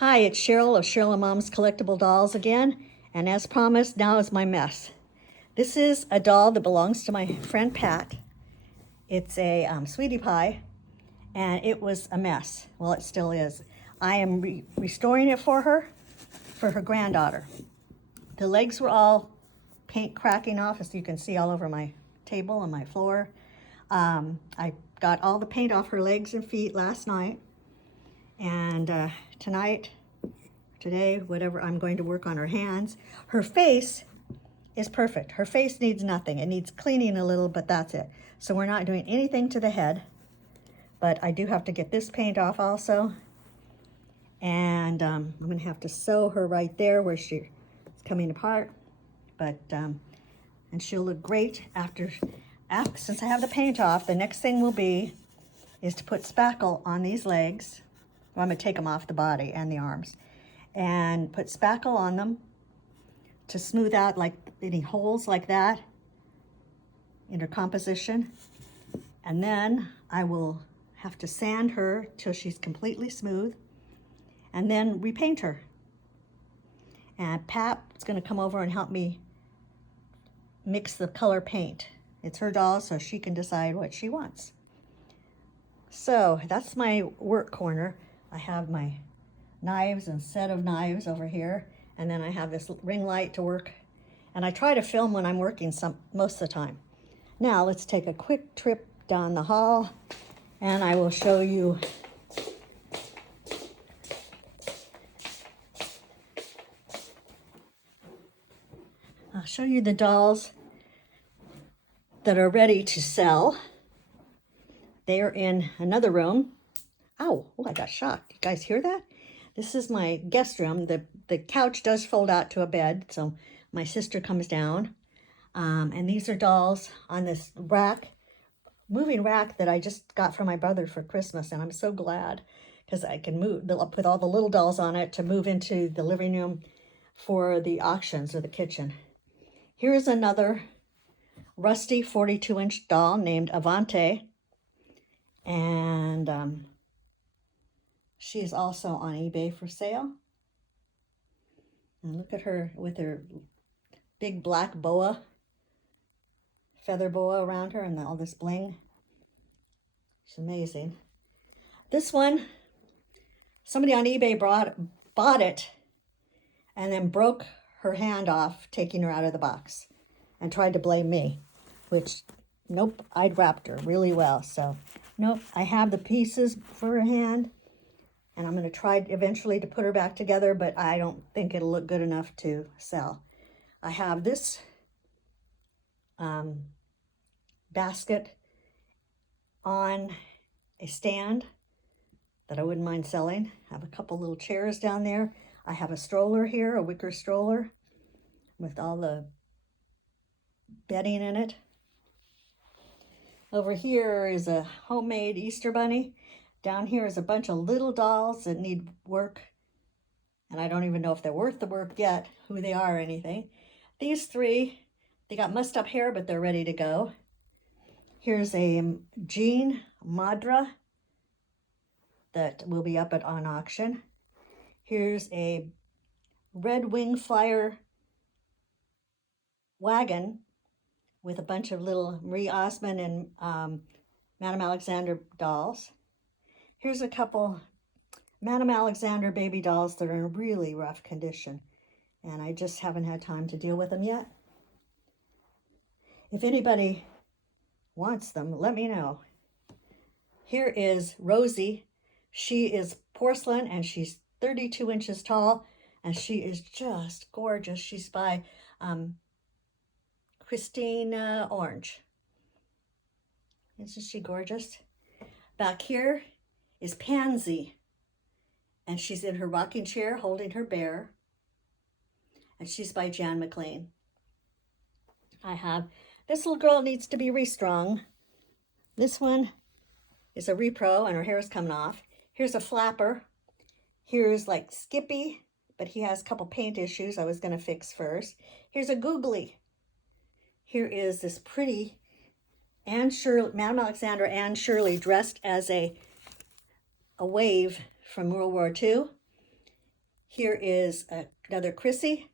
Hi, it's Cheryl of Cheryl and Mom's Collectible Dolls again, and as promised, now is my mess. This is a doll that belongs to my friend Pat. It's a sweetie pie, and it was a mess. Well, it still is. I am restoring it for her granddaughter. The legs were all paint cracking off, as you can see all over my table and my floor. I got all the paint off her legs and feet last night, and today, whatever, I'm going to work on her hands. Her face is perfect. Her face needs nothing. It needs cleaning a little, but that's it. So we're not doing anything to the head, but I do have to get this paint off also. And I'm gonna have to sew her right there where she's coming apart. But, and she'll look great after, since I have the paint off. The next thing will be is to put spackle on these legs. Well, I'm gonna take them off the body and the arms and put spackle on them to smooth out like any holes like that in her composition. And then I will have to sand her till she's completely smooth and then repaint her. And Pat's gonna come over and help me mix the color paint. It's her doll, so she can decide what she wants. So that's my work corner. I have my knives and set of knives over here, and then I have this ring light to work, and I try to film when I'm working most of the time. Now let's take a quick trip down the hall, and I will show you the dolls that are ready to sell. They are in another room. Ow, oh, I got shocked. You guys hear that? This is my guest room. The couch does fold out to a bed, so my sister comes down. And these are dolls on this rack, moving rack that I just got from my brother for Christmas, and I'm so glad because I can put all the little dolls on it to move into the living room for the auctions or the kitchen. Here's another rusty 42-inch doll named Avante, and she is also on eBay for sale. And look at her with her big black boa, feather boa around her, and all this bling. She's amazing. This one, somebody on eBay bought it and then broke her hand off taking her out of the box and tried to blame me, which, nope, I'd wrapped her really well. So, nope, I have the pieces for her hand, and I'm going to try eventually to put her back together, but I don't think it'll look good enough to sell. I have this basket on a stand that I wouldn't mind selling. I have a couple little chairs down there. I have a stroller here, a wicker stroller with all the bedding in it. Over here is a homemade Easter bunny. Down here is a bunch of little dolls that need work, and I don't even know if they're worth the work yet, who they are or anything. These three, they got mussed up hair, but they're ready to go. Here's a Jean Madra that will be up on auction. Here's a Red Wing Flyer wagon with a bunch of little Marie Osmond and Madame Alexander dolls. Here's a couple Madame Alexander baby dolls that are in really rough condition, and I just haven't had time to deal with them yet. If anybody wants them, let me know. Here is Rosie. She is porcelain, and she's 32 inches tall, and she is just gorgeous. She's by Christina Orange. Isn't she gorgeous? Back here is Pansy, and she's in her rocking chair holding her bear, and she's by Jan McLean. I have, this little girl needs to be restrung. This one is a repro, and her hair is coming off. Here's a flapper. Here's like Skippy, but he has a couple paint issues I was going to fix first. Here's a Googly. Here is this pretty Anne Shirley, Madame Alexander Anne Shirley, dressed as a wave from World War II. Here is another Sissy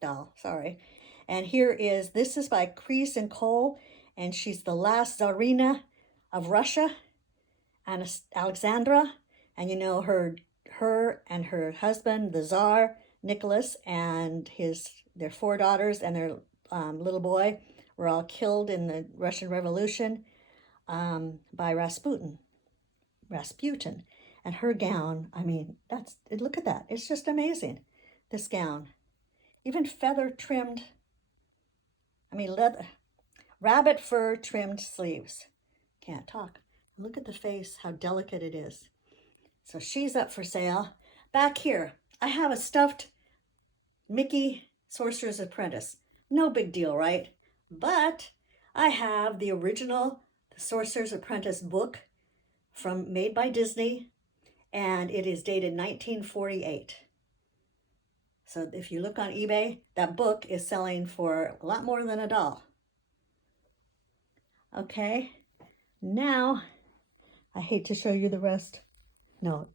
doll, sorry. And here is, this is by Kreese and Cole, and she's the last Tsarina of Russia, Alexandra, and you know her and her husband, the Tsar, Nicholas, and their 4 daughters and their little boy were all killed in the Russian Revolution by Rasputin. And her gown, I mean, look at that. It's just amazing, this gown. Even feather trimmed, leather, rabbit fur trimmed sleeves. Can't talk. Look at the face, how delicate it is. So she's up for sale. Back here, I have a stuffed Mickey Sorcerer's Apprentice. No big deal, right? But I have the original Sorcerer's Apprentice book made by Disney, and it is dated 1948. So if you look on eBay, that book is selling for a lot more than a doll. Okay, now I hate to show you the rest. No,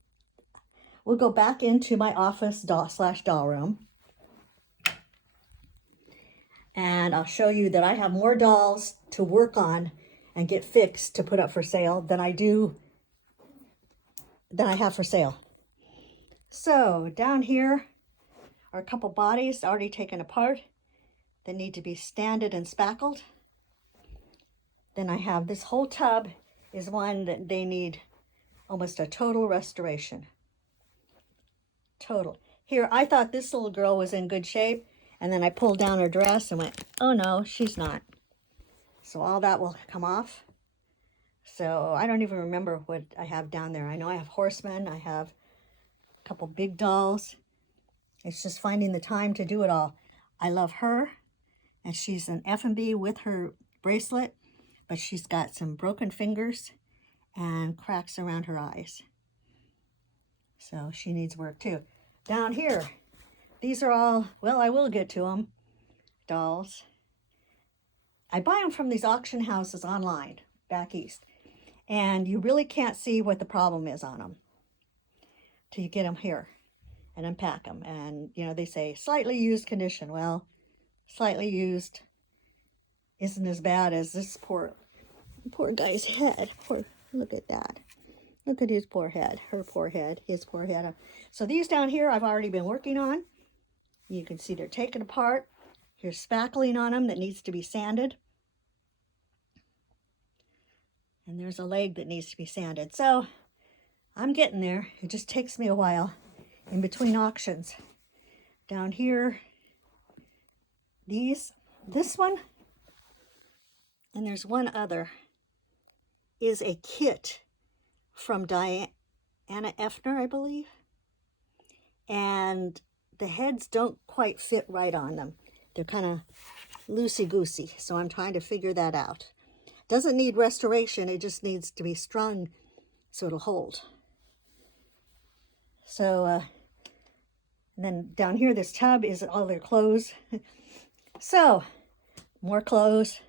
we'll go back into my office doll room. And I'll show you that I have more dolls to work on and get fixed to put up for sale than I have for sale. So down here are a couple bodies already taken apart that need to be sanded and spackled. Then I have this whole tub is one that they need almost a total restoration. Total. Here, I thought this little girl was in good shape, and then I pulled down her dress and went, oh no, she's not. So all that will come off. So I don't even remember what I have down there. I know I have horsemen, I have a couple big dolls. It's just finding the time to do it all. I love her, and she's an F&B with her bracelet, but she's got some broken fingers and cracks around her eyes. So she needs work too. Down here, these are all, well, I will get to them, dolls. I buy them from these auction houses online, back east. And you really can't see what the problem is on them till you get them here and unpack them. And, you know, they say slightly used condition. Well, slightly used isn't as bad as this poor guy's head. Look at that. Look at his poor head, her poor head, his poor head. So these down here I've already been working on. You can see they're taken apart. Here's spackling on them that needs to be sanded. And there's a leg that needs to be sanded. So I'm getting there. It just takes me a while in between auctions. Down here, this one, and there's one other, is a kit from Diana Effner, I believe. And the heads don't quite fit right on them. They're kind of loosey-goosey, so I'm trying to figure that out. Doesn't need restoration, it just needs to be strung so it'll hold. So, and then down here, this tub is all their clothes. So, more clothes.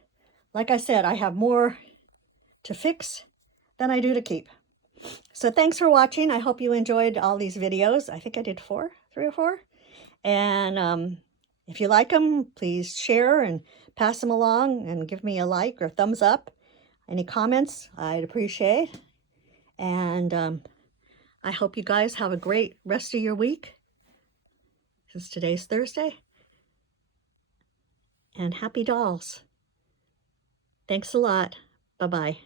Like I said, I have more to fix than I do to keep. So thanks for watching. I hope you enjoyed all these videos. I think I did 3 or 4. And if you like them, please share and pass them along and give me a like or thumbs up. Any comments, I'd appreciate. And I hope you guys have a great rest of your week, since today's Thursday. And happy dolls. Thanks a lot. Bye-bye.